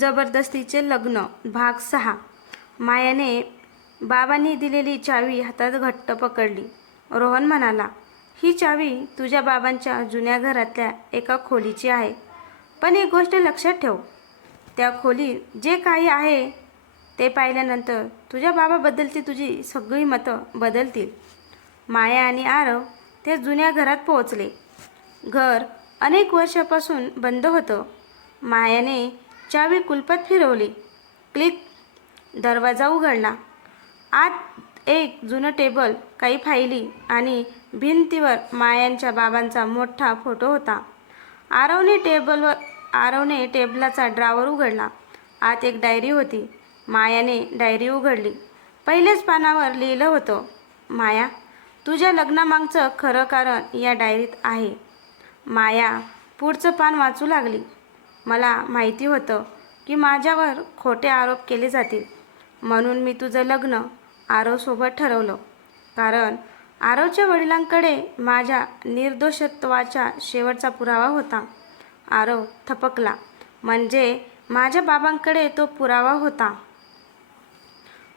जबरदस्तीचे लग्न भाग 6. मायाने बाबांनी दिलेली चावी हातात घट्ट पकडली. रोहन म्हणाला, ही चावी तुझ्या बाबांच्या जुन्या घरातल्या एका खोलीची आहे. पण एक गोष्ट लक्षात ठेव, त्या खोलीत जे काही आहे ते पाहिल्यानंतर तुझ्या बाबाबद्दलची तुझी सगळी मतं बदलतील. माया आणि आरव ते जुन्या घरात पोहोचले. घर अनेक वर्षापासून बंद होतं. मायाने चावी कुलपात फिरवली. क्लिक. दरवाजा उघडला. आत एक जुनं टेबल, काही फायली आणि भिंतीवर मायांच्या बाबांचा मोठा फोटो होता. आरवने टेबलाचा ड्रॉवर उघडला. आत एक डायरी होती. मायाने डायरी उघडली. पहिल्याच पानावर लिहिलं होतं, माया, तुझ्या लग्नामागचं खरं कारण या डायरीत आहे. माया पुढचं पान वाचू लागली. मला माहिती होतं की माझ्यावर खोटे आरोप केले जातील, म्हणून मी तुझं लग्न आरवसोबत ठरवलं. कारण आरवच्या वडिलांकडे माझ्या निर्दोषत्वाचा शेवटचा पुरावा होता. आरव थपकला. म्हणजे माझ्या बाबांकडे तो पुरावा होता.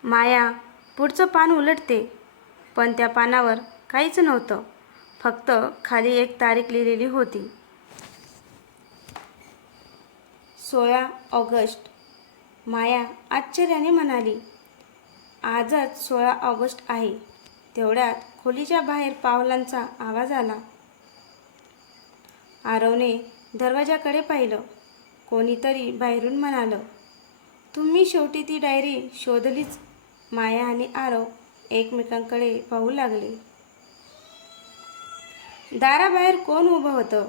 माया पुढचं पान उलटते, पण त्या पानावर काहीच नव्हतं. फक्त खाली एक तारीख लिहिलेली होती, 16 ऑगस्ट. माया आश्चर्याने म्हणाली, आजच 16 ऑगस्ट आहे. तेवढ्यात खोलीच्या बाहेर पावलांचा आवाज आला. आरवने दरवाजाकडे पाहिलं. कोणीतरी बाहेरून म्हणालं, तुम्ही शेवटी ती डायरी शोधलीच. माया आणि आरव एकमेकांकडे पाहू लागले. दाराबाहेर कोण उभं होतं?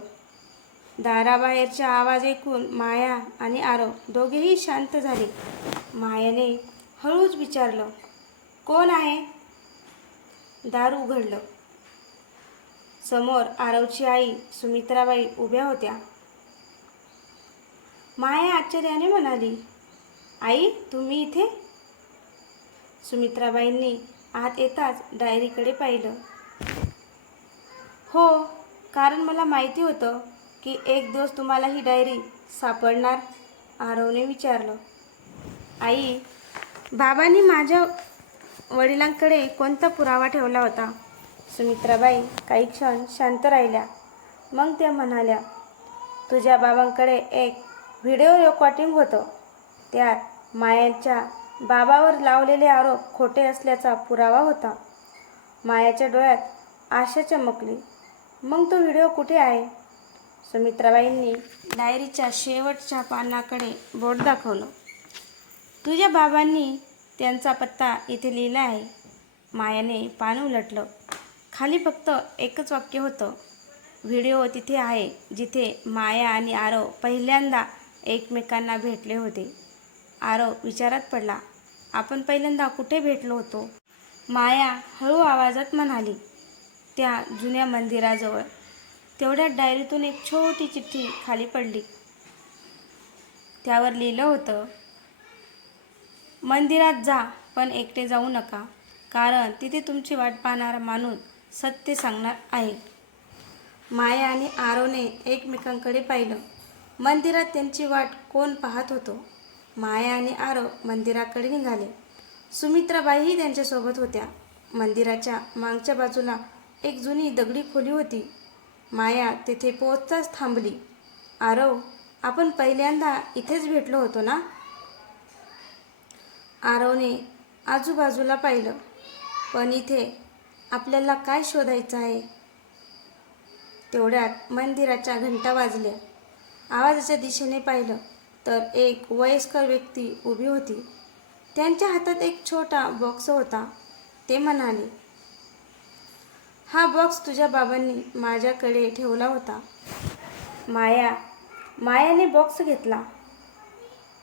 दाराबाहेरचा आवाज ऐकून माया आणि आरव दोघेही शांत झाले. मायाने हळूच विचारलं, कोण आहे? दार उघडलं. समोर आरवची आई सुमित्राबाई उभ्या होत्या. माया आश्चर्याने म्हणाली, आई, तुम्ही इथे? सुमित्राबाईंनी आत येताच डायरीकडे पाहिलं. हो, कारण मला माहिती होतं की एक दिवस तुम्हाला ही डायरी सापडणार. आरवने विचारलं, आई, बाबांनी माझ्या वडिलांकडे कोणता पुरावा ठेवला होता? सुमित्राबाई काही क्षण शांत राहिल्या. मग त्या म्हणाल्या, तुझ्या बाबांकडे एक व्हिडिओ रेकॉर्डिंग होतं. त्यात मायाच्या बाबावर लावलेले आरोप खोटे असल्याचा पुरावा होता. मायाच्या डोळ्यात आशा चमकली. मग तो व्हिडिओ कुठे आहे? सुमित्राबाईंनी डायरीच्या शेवटच्या पानाकडे बोट दाखवलं. तुझ्या बाबांनी त्यांचा पत्ता इथे लिहिला आहे. मायाने पान उलटलं. खाली फक्त एकच वाक्य होतं, व्हिडिओ तिथे आहे जिथे माया आणि आरव पहिल्यांदा एकमेकांना भेटले होते. आरव विचारात पडला, आपण पहिल्यांदा कुठे भेटलो होतो? माया हळू आवाजात म्हणाली, त्या जुन्या मंदिराजवळ. तेवढ्यात डायरीतून एक छोटी चिठ्ठी खाली पडली. त्यावर लिहिलं होतं, मंदिरात जा, पण एकटे जाऊ नका, कारण तिथे तुमची वाट पाहणारा माणूस सत्य सांगणार आहे. माया आणि आरवने एकमेकांकडे पाहिलं. मंदिरात त्यांची वाट कोण पाहत होतं? माया आणि आरव मंदिराकडे निघाले. सुमित्राबाईही त्यांच्यासोबत होत्या. मंदिराच्या मागच्या बाजूला एक जुनी दगडी खोली होती. माया तेथे पोहोचताच थांबली. आरव, आपण पहिल्यांदा इथेच भेटलो होतो ना? आरवने आजूबाजूला पाहिलं. पण इथे आपल्याला काय शोधायचं आहे? तेवढ्यात मंदिराच्या घंटा वाजल्या. आवाजाच्या दिशेने पाहिलं तर एक वयस्कर व्यक्ती उभी होती. त्यांच्या हातात एक छोटा बॉक्स होता. ते म्हणाले, हा बॉक्स तुझ्या बाबांनी माझ्याकडे ठेवला होता. मायाने बॉक्स घेतला.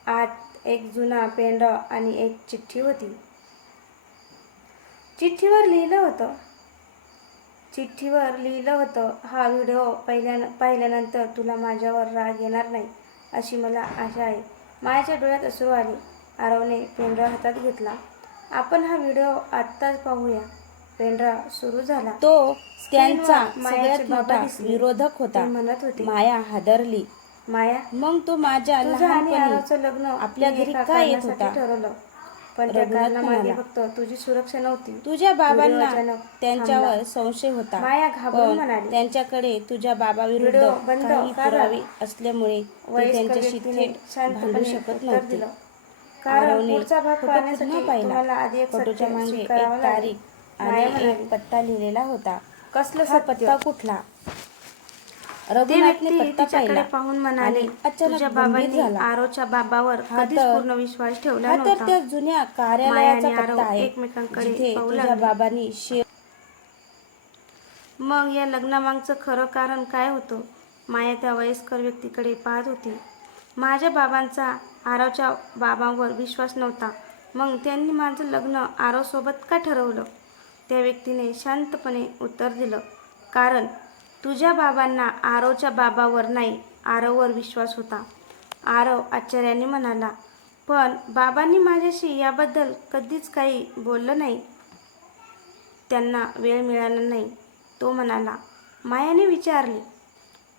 आत एक जुना पेनड्रॉव आणि एक चिठ्ठी होती. चिठ्ठीवर लिहिलं होतं, हा व्हिडिओ पाहिल्यानंतर तुला माझ्यावर राग येणार नाही अशी मला आशा आहे. मायाच्या डोळ्यात अश्रू आले. आरवने पेनड्रॉव हातात घेतला. आपण हा व्हिडिओ आत्ताच पाहूया. पेनड्रॉव सुरू झाला. तो त्यांचा मायाचे सगळ्यात बाबा मोठा दिसले. विरोधक ते होता. म्हणत होते, माया हादरली. माया, मग तो माझ्या तुझं आणि लहानपणी आरवचं लग्न आपल्या मी घरी एका काय येत कारणासाठी होता? ठरवलं, पण त्या रघुनाथ कारणामागे म्हणाला. फक्त तुझी सुरक्षा नव्हती. तुझ्या व्हिडिओ बाबांना अचानक त्यांच्यावर थांबला. संशय होता, माया घाबरून पण म्हणाली, त्यांच्याकडे तुझ्या बाबाविरुद्ध व्हिडिओ बंद काही का पुरावे झाला? असल्यामुळे ते वयस्कर त्यांच्याशी व्यक्तीने थेट भांडू शांतपणे शकत उत्तर नव्हते. दिलं, कारण आरवने पुढचा भाग फोटो पुन्हा पाहण्यासाठी पाहिला. तुम्हाला आधी एक फोटोच्या सत्य मागे स्वीकारावं एक लागेल. तारीख आणि माया म्हणाली, एक पत्ता लिहिलेला होता. कसलं हा सत्य? पत्ता कुठला? ते रघुनाथने व्यक्ती पत्ता तिच्याकडे पाहिला पाहून म्हणाले, आणि अचानक तुझ्या गंभीर बाबांनी झाला. आरवच्या बाबावर कधीच पूर्ण विश्वास ठेवला हा तर नव्हता. त्या जुन्या माया कार्यालयाचा आणि आरव पत्ता आहे, एकमेकांकडे जिथे पाहू तुझ्या लागले. बाबांनी मग या लग्नामागचं खरं कारण काय होतं? माया त्या वयस्कर व्यक्तीकडे पाहत होती. माझ्या बाबांचा आरवच्या बाबांवर विश्वास नव्हता, मग त्यांनी माझं लग्न आरवसोबत का ठरवलं? त्या व्यक्तीने शांतपणे उत्तर दिलं, कारण तुझ्या बाबांना आरवच्या बाबावर नाही, आरववर विश्वास होता. आरव आश्चर्याने म्हणाला, पण बाबांनी माझ्याशी याबद्दल कधीच काही बोललं नाही. त्यांना वेळ मिळाला नाही, तो म्हणाला. मायाने विचारले,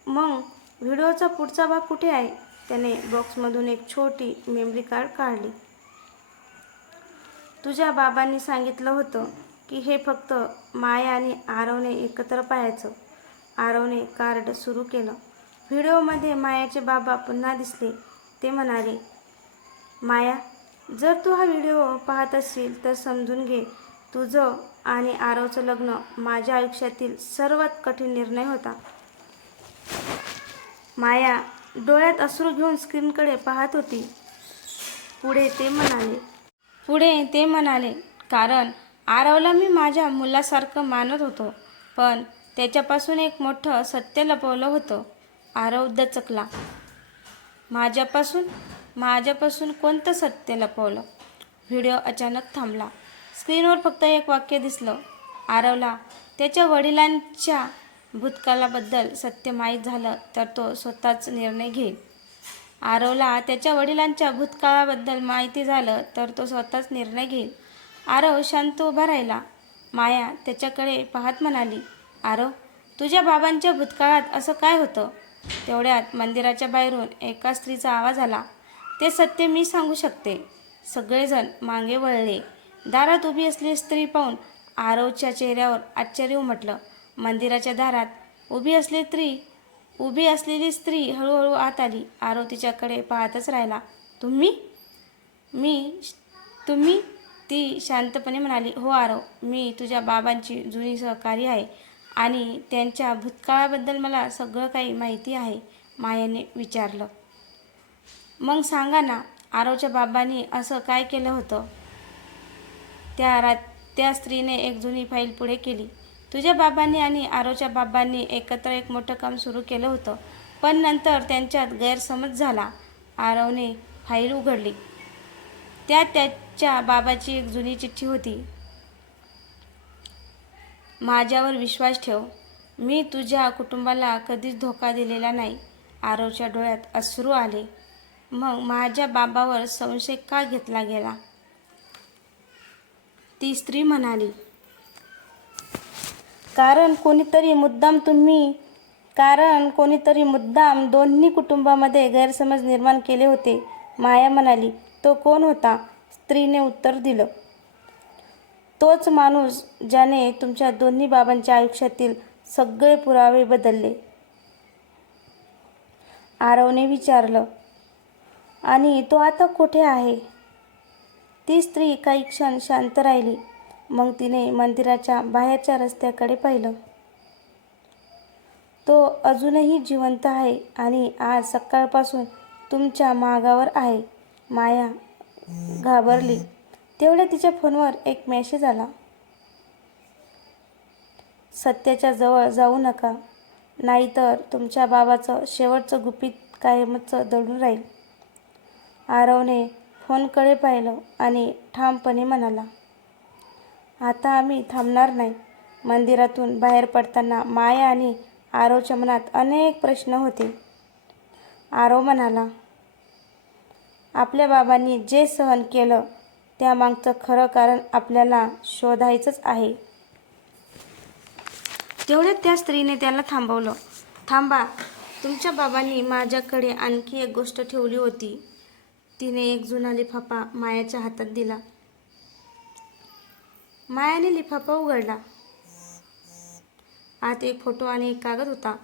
मग व्हिडिओचा पुढचा भाग कुठे आहे? त्याने बॉक्समधून एक छोटी मेमरी कार्ड काढली. तुझ्या बाबांनी सांगितलं होतं की हे फक्त माया आणि आरवने एकत्र पाहायचं. आरवने कार्ड सुरू केलं. व्हिडिओमध्ये मायाचे बाबा पुन्हा दिसले. ते म्हणाले, माया, जर तू हा व्हिडिओ पाहत असशील तर समजून घे, तुझं आणि आरवचं लग्न माझ्या आयुष्यातील सर्वात कठीण निर्णय होता. माया डोळ्यात अश्रू घेऊन स्क्रीनकडे पाहत होती. पुढे ते म्हणाले, कारण आरवला मी माझ्या मुलासारखं मानत होतो, पण त्याच्यापासून एक मोठं सत्य लपवलं होतं. आरव दचकला. माझ्यापासून कोणतं सत्य लपवलं? व्हिडिओ अचानक थांबला. स्क्रीनवर फक्त एक वाक्य दिसलं. आरवला त्याच्या वडिलांच्या भूतकाळाबद्दल सत्य माहीत झालं तर तो स्वतःच निर्णय घेईल. आरवला त्याच्या वडिलांच्या भूतकाळाबद्दल माहिती झालं तर तो स्वतःच निर्णय घेईल. आरव शांत उभा राहिला. माया त्याच्याकडे पाहत म्हणाली, आरव, तुझ्या बाबांच्या भूतकाळात असं काय होतं? तेवढ्यात मंदिराच्या बाहेरून एका स्त्रीचा आवाज आला, ते सत्य मी सांगू शकते. सगळेजण मागे वळले. दारात उभी असलेली स्त्री पाहून आरवच्या चेहऱ्यावर आश्चर्य उमटलं. मंदिराच्या दारात उभी असलेली स्त्री हळूहळू आत आली. आरव तिच्याकडे पाहतच राहिला. तुम्ही? ती शांतपणे म्हणाली, हो आरव, मी तुझ्या बाबांची जुनी सहकारी आहे आणि त्यांच्या भूतकाळाबद्दल मला सगळं काही माहिती आहे. मायाने विचारलं, मग सांगा ना, आरवच्या बाबांनी असं काय केलं होतं? त्या स्त्रीने एक जुनी फाईल पुढे केली. तुझ्या बाबांनी आणि आरवच्या बाबांनी एकत्र एक मोठं काम सुरू केलं होतं, पण नंतर त्यांच्यात गैरसमज झाला. आरवने फाईल उघडली. त्यात त्याच्या बाबाची एक जुनी चिठ्ठी होती. माझ्यावर विश्वास ठेव, मी तुझ्या कुटुंबाला कधीच धोका दिलेला नाही. आरवच्या डोळ्यात अश्रू आले. मग माझ्या बाबावर संशय का घेतला गेला? ती स्त्री म्हणाली, कारण कोणीतरी मुद्दाम दोन्ही कुटुंबामध्ये गैरसमज निर्माण केले होते. माया म्हणाली, तो कोण होता? स्त्रीने उत्तर दिलं, तोच माणूस ज्याने तुमच्या दोन्ही बाबांच्या आयुष्यातील सगळे पुरावे बदलले. आरवने विचारलं, आणि तो आता कुठे आहे? ती स्त्री काही क्षण शांत राहिली. मग तिने मंदिराच्या बाहेरच्या रस्त्याकडे पाहिलं. तो अजूनही जिवंत आहे आणि आज सकाळपासून तुमच्या मागावर आहे. माया घाबरली. तेवढ्या तिच्या फोनवर एक मेसेज आला, सत्याच्या जवळ जाऊ नका, नाहीतर तुमच्या बाबाचं शेवटचं गुपित कायमच दडून राहील. आरवने फोनकडे पाहिलं आणि ठामपणे म्हणाला, आता आम्ही थांबणार नाही. मंदिरातून बाहेर पडताना माया आणि आरवच्या मनात अनेक प्रश्न होते. आरव म्हणाला, आपल्या बाबांनी जे सहन केलं त्यामागचं खरं कारण आपल्याला शोधायचंच आहे. तेवढ्यात त्या स्त्रीने त्याला थांबवलं. थांबा, तुमच्या बाबांनी माझ्याकडे आणखी एक गोष्ट ठेवली होती. तिने एक जुना लिफाफा मायाच्या हातात दिला. मायाने लिफाफा उघडला. आत एक फोटो आणि एक कागद होता.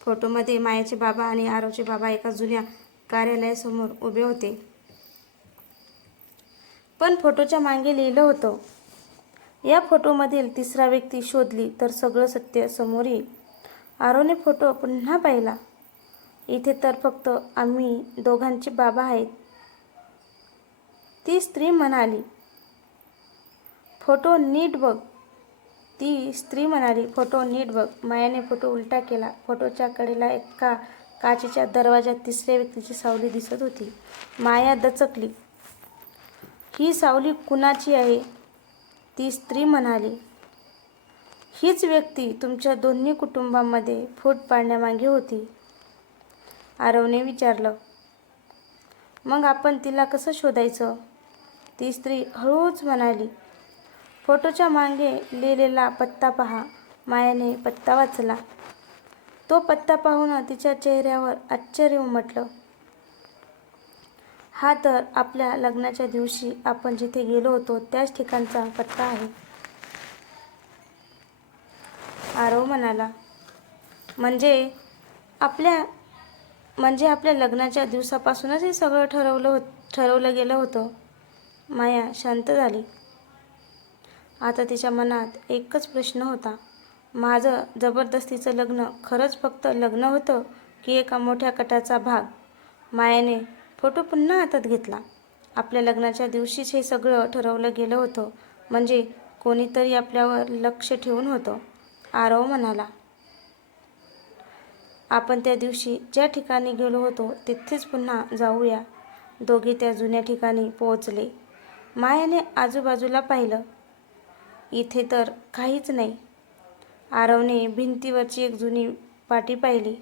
फोटोमध्ये मायाचे बाबा आणि आरवचे बाबा एका जुन्या कार्यालयासमोर उभे होते. पण फोटोच्या मागे लिहिलं होतं, या फोटोमधील तिसरा व्यक्ती शोधली तर सगळं सत्य समोर येईल. आरवने फोटो पुन्हा पाहिला. इथे तर फक्त आम्ही दोघांचे बाबा आहेत. ती स्त्री म्हणाली, फोटो नीट बघ. ती स्त्री म्हणाली, फोटो नीट बघ. मायाने फोटो उलटा केला. फोटोच्या कडेला एका काचेच्या दरवाजात तिसऱ्या व्यक्तीची सावली दिसत होती. माया दचकली. ही सावली कुणाची आहे? ती स्त्री म्हणाली, हीच व्यक्ती तुमच्या दोन्ही कुटुंबांमध्ये फूट पाडण्यामागे होती. आरवने विचारलं, मग आपण तिला कसं शोधायचं? ती स्त्री हळूच म्हणाली, फोटोच्या मागे लिहिलेला पत्ता पहा. मायाने पत्ता वाचला. तो पत्ता पाहून तिच्या चेहऱ्यावर आश्चर्य उमटलं. हा तर आपल्या लग्नाच्या दिवशी आपण जिथे गेलो होतो त्याच ठिकाणचा पत्ता आहे. आरव म्हणाला, म्हणजे आपल्या लग्नाच्या दिवसापासूनच हे सगळं ठरवलं गेलं होतं. माया शांत झाली. आता तिच्या मनात एकच प्रश्न होता, माझं जबरदस्तीचं लग्न खरंच फक्त लग्न होतं की एका मोठ्या कटाचा भाग? मायाने फोटो पुन्हा हातात घेतला. आपल्या लग्नाच्या दिवशीच हे सगळं ठरवलं गेलं होतं, म्हणजे कोणीतरी आपल्यावर लक्ष ठेवून होतं. आरव म्हणाला, आपण त्या दिवशी ज्या ठिकाणी गेलो होतो तिथेच पुन्हा जाऊया. दोघे त्या जुन्या ठिकाणी पोहोचले. मायाने आजूबाजूला पाहिलं. इथे तर काहीच नाही. आरवने भिंतीवरची एक जुनी पाटी पाहिली.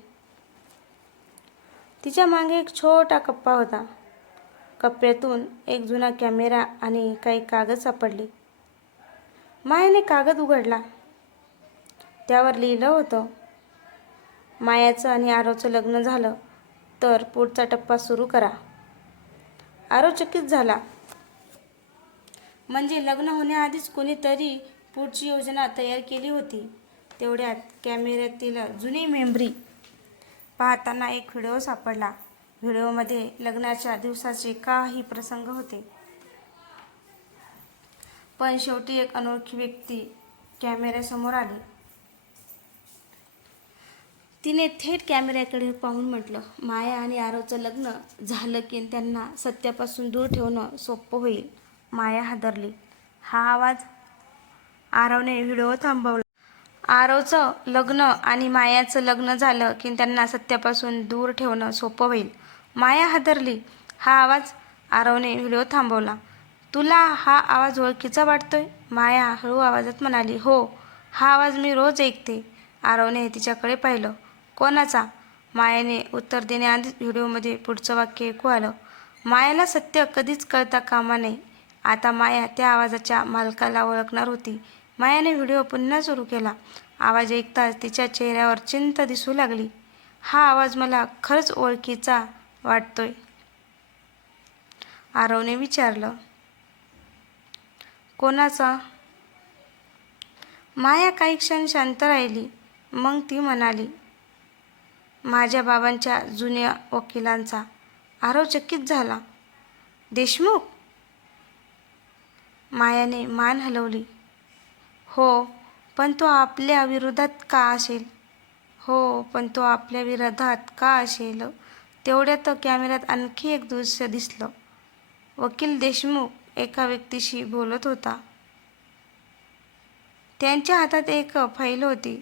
तिच्या मागे एक छोटा कप्पा होता. कप्प्यातून एक जुना कॅमेरा आणि काही कागद सापडले. मायाने कागद उघडला. त्यावर लिहिलं होतं, मायाचं आणि आरवचं लग्न झालं तर पुढचा टप्पा सुरू करा. आरव चकित झाला. म्हणजे लग्न होण्याआधीच कोणीतरी पुढची योजना तयार केली होती. तेवढ्यात कॅमेऱ्यातील जुनी मेमरी पाहताना एक व्हिडिओ सापडला. व्हिडिओमध्ये लग्नाच्या दिवसाचे काही प्रसंग होते. पण शेवटी एक अनोळखी व्यक्ती कॅमेऱ्यासमोर आली. तिने थेट कॅमेऱ्याकडे पाहून म्हटलं, माया आणि आरवचं लग्न झालं की त्यांना सत्यापासून दूर ठेवणं सोपं होईल. माया हादरली. हा आवाज? आरवने व्हिडिओ थांबवला. आरवचं लग्न आणि मायाचं लग्न झालं की त्यांना सत्यापासून दूर ठेवणं सोपं होईल. माया हादरली. हा आवाज? आरवने व्हिडिओ थांबवला. तुला हा आवाज ओळखीचा वाटतोय? माया हळू आवाजात म्हणाली, हो, हा आवाज मी रोज ऐकते. आरवने तिच्याकडे पाहिलं. कोणाचा? मायाने उत्तर देण्याआधीच व्हिडिओमध्ये पुढचं वाक्य ऐकू आलं. मायाला सत्य कधीच कळता कामा नये. आता माया त्या आवाजाच्या मालकाला ओळखणार होती. मायाने व्हिडिओ पुन्हा सुरू केला. आवाज ऐकताच तिच्या चेहऱ्यावर चिंता दिसू लागली. हा आवाज मला खरंच ओळखीचा वाटतोय? आरवने विचारलं. कोणाचा? माया काही क्षण शांत राहिली. मग ती म्हणाली, माझ्या बाबांच्या जुन्या वकिलांचा. आरव चकित झाला. देशमुख? मायाने मान हलवली. हो, पण तो आपल्या विरोधात का असेल? हो, पण तो आपल्या विरोधात का असेल? तेवढ्यात कॅमेऱ्यात आणखी एक दृश्य दिसलं. वकील देशमुख एका व्यक्तीशी बोलत होता. त्यांच्या हातात एक फाईल होती.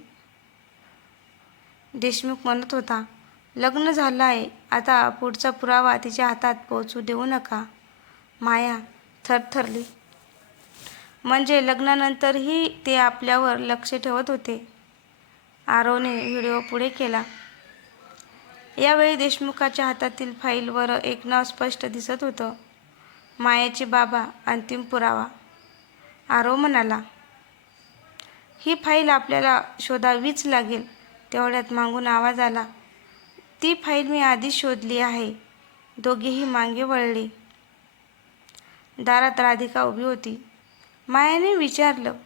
देशमुख म्हणत होता, लग्न झालं आहे, आता पुढचा पुरावा तिच्या हातात पोहोचू देऊ नका. माया थरथरली. म्हणजे लग्नानंतरही ते आपल्यावर लक्ष ठेवत होते? आरवने व्हिडिओ पुढे केला. यावेळी देशमुखाच्या हातातील फाईलवर एक नाव स्पष्ट दिसत होतं, मायाचे बाबा, अंतिम पुरावा. आरव म्हणाला, ही फाईल आपल्याला शोधावीच लागेल. तेवढ्यात मागून आवाज आला, ती फाईल मी आधी शोधली आहे. दोघेही मागे वळले. दारात राधिका उभी होती. मायाने विचारलं,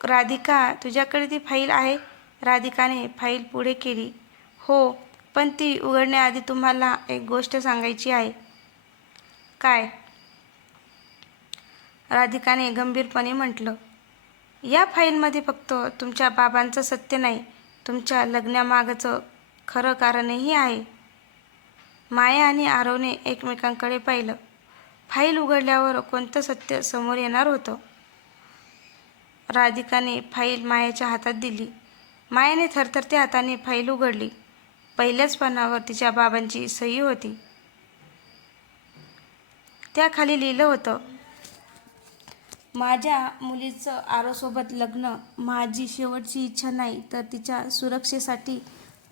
राधिका, तुझ्याकडे ती फाईल आहे? राधिकाने फाईल पुढे केली. हो, पण ती उघडण्याआधी तुम्हाला एक गोष्ट सांगायची आहे. काय? राधिकाने गंभीरपणे म्हटलं. या फाईलमध्ये फक्त तुमच्या बाबांचं सत्य नाही, तुमच्या लग्नामागचं खरं कारणही आहे. माया आणि आरवने एकमेकांकडे पाहिलं. फाईल उघडल्यावर कोणतं सत्य समोर येणार होतं? राधिकाने फाईल मायाच्या हातात दिली. मायाने थरथरत्या हाताने फाईल उघडली. पहिल्याच पानावर तिच्या बाबांची सही होती. त्याखाली लिहिलं होतं, माझ्या मुलीचं आरवसोबत लग्न माझी शेवटची इच्छा नाही, तर तिच्या सुरक्षेसाठी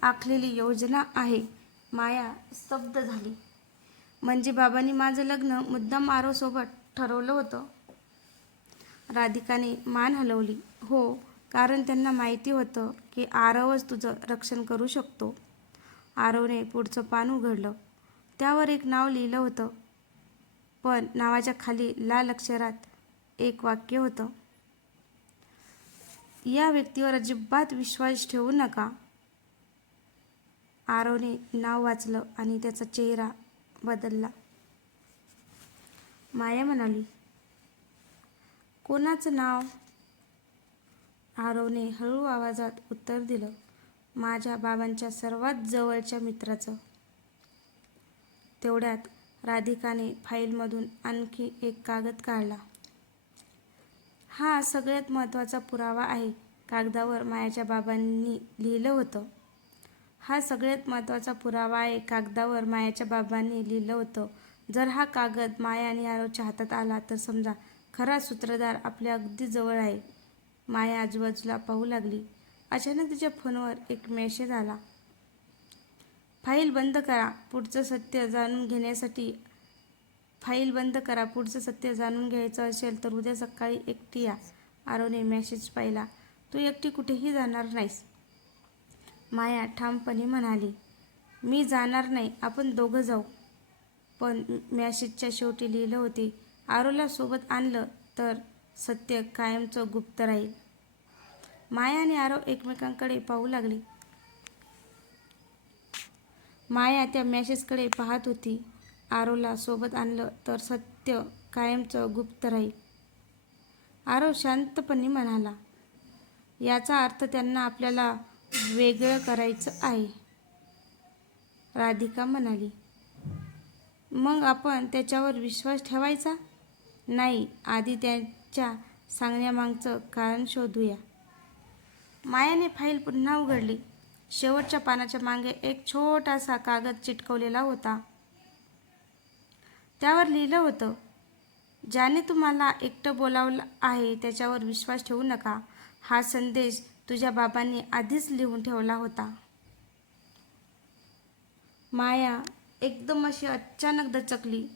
आखलेली योजना आहे. माया स्तब्ध झाली. म्हणजे बाबांनी माझं लग्न मुद्दाम आरवसोबत ठरवलं होतं? राधिकाने मान हलवली. हो, कारण त्यांना माहिती होतं की आरवच तुझं रक्षण करू शकतो. आरवने पुढचं पान उघडलं. त्यावर एक नाव लिहिलं होतं, पण नावाच्या खाली लाल अक्षरात एक वाक्य होतं, या व्यक्तीवर अजिबात विश्वास ठेवू नका. आरवने नाव वाचलं आणि त्याचा चेहरा बदलला. माया म्हणाली, कोणाचं नाव? आरवने हळू आवाजात उत्तर दिलं, माझ्या बाबांच्या सर्वात जवळच्या मित्राचं. तेवढ्यात राधिकाने फाईलमधून आणखी एक कागद काढला. हा सगळ्यात महत्त्वाचा पुरावा आहे. कागदावर मायाच्या बाबांनी लिहिलं होतं. हा सगळ्यात महत्त्वाचा पुरावा आहे. कागदावर मायाच्या बाबांनी लिहिलं होतं. जर हा कागद माया आणि आरवच्या हातात आला तर समजा खरा सूत्रधार आपल्या अगदी जवळ आहे. माया आजूबाजूला पाहू लागली. अचानक तिच्या फोनवर एक मेसेज आला. फाईल बंद करा, पुढचं सत्य जाणून घेण्यासाठी फाईल बंद करा. पुढचं सत्य जाणून घ्यायचं असेल तर उद्या सकाळी एकटी या. आरवने मेसेज पाहिला. तू एकटी कुठेही जाणार नाहीस. माया ठामपणे म्हणाली, मी जाणार नाही, आपण दोघं जाऊ. पण मेसेजच्या शेवटी लिहिलं होते, आरवला सोबत आणलं तर सत्य कायमचं गुप्त राहील. माया आणि आरव एकमेकांकडे पाहू लागले. माया त्या मेसेजकडे पाहत होती. आरवला सोबत आणलं तर सत्य कायमचं गुप्त राहील. आरव शांतपणे म्हणाला, याचा अर्थ त्यांना आपल्याला वेगळं करायचं आहे. राधिका म्हणाली, मग आपण त्याच्यावर विश्वास ठेवायचा नाही, आधी त्याच्या सांगण्यामागचं कारण शोधूया. मायाने फाईल पुन्हा उघडली. शेवटच्या पानाच्या मागे एक छोटासा कागद चिटकवलेला होता. त्यावर लिहिलं होतं, ज्याने तुम्हाला एकटं बोलावलं आहे त्याच्यावर विश्वास ठेवू नका. हा संदेश तुझ्या बाबांनी आधीच लिहून ठेवला होता. माया एकदम अशी अचानक दचकली.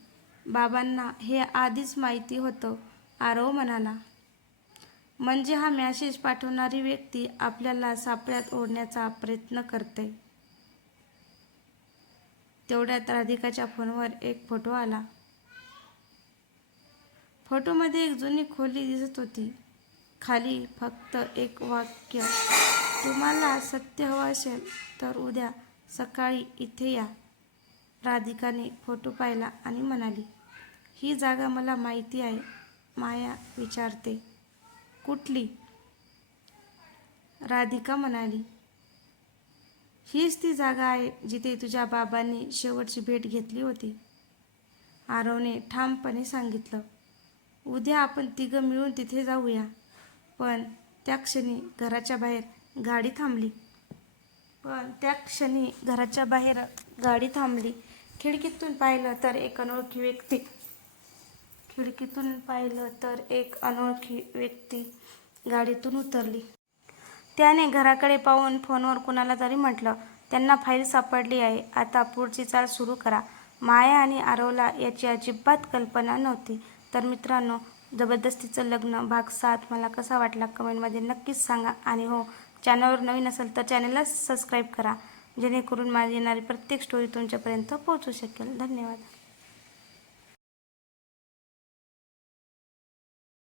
बाबांना हे आधीच माहिती होतं? आरव म्हणाला, म्हणजे हा मेसेज पाठवणारी व्यक्ती आपल्याला सापळ्यात ओढण्याचा प्रयत्न करते. तेवढ्यात राधिकाच्या फोनवर एक फोटो आला. फोटोमध्ये एक जुनी खोली दिसत होती. खाली फक्त एक वाक्य, तुम्हाला सत्य हवं असेल तर उद्या सकाळी इथे या. राधिकाने फोटो पाहिला आणि म्हणाली, ही जागा मला माहिती आहे. माया विचारते, कुठली? राधिका म्हणाली, हीच ती जागा आहे जिथे तुझ्या बाबांनी शेवटची भेट घेतली होती. आरवने ठामपणे सांगितलं, उद्या आपण तिघं मिळून तिथे जाऊया. पण त्या क्षणी घराच्या बाहेर गाडी थांबली. खिडकीतून पाहिलं तर एक अनोळखी व्यक्ती गाडीतून उतरली. त्याने घराकडे पाहून फोनवर कुणाला तरी म्हटलं, त्यांना फाईल सापडली आहे, आता पुढची चाल सुरू करा. माया आणि आरवला याची अजिबात कल्पना नव्हती. तर मित्रांनो, जबरदस्तीचं लग्न भाग 7 मला कसा वाटला कमेंटमध्ये नक्कीच सांगा. आणि हो, चॅनलवर नवीन असेल तर चॅनलला सबस्क्राईब करा, जेणेकरून माझी येणारी प्रत्येक स्टोरी तुमच्यापर्यंत पोहोचू शकेल. धन्यवाद.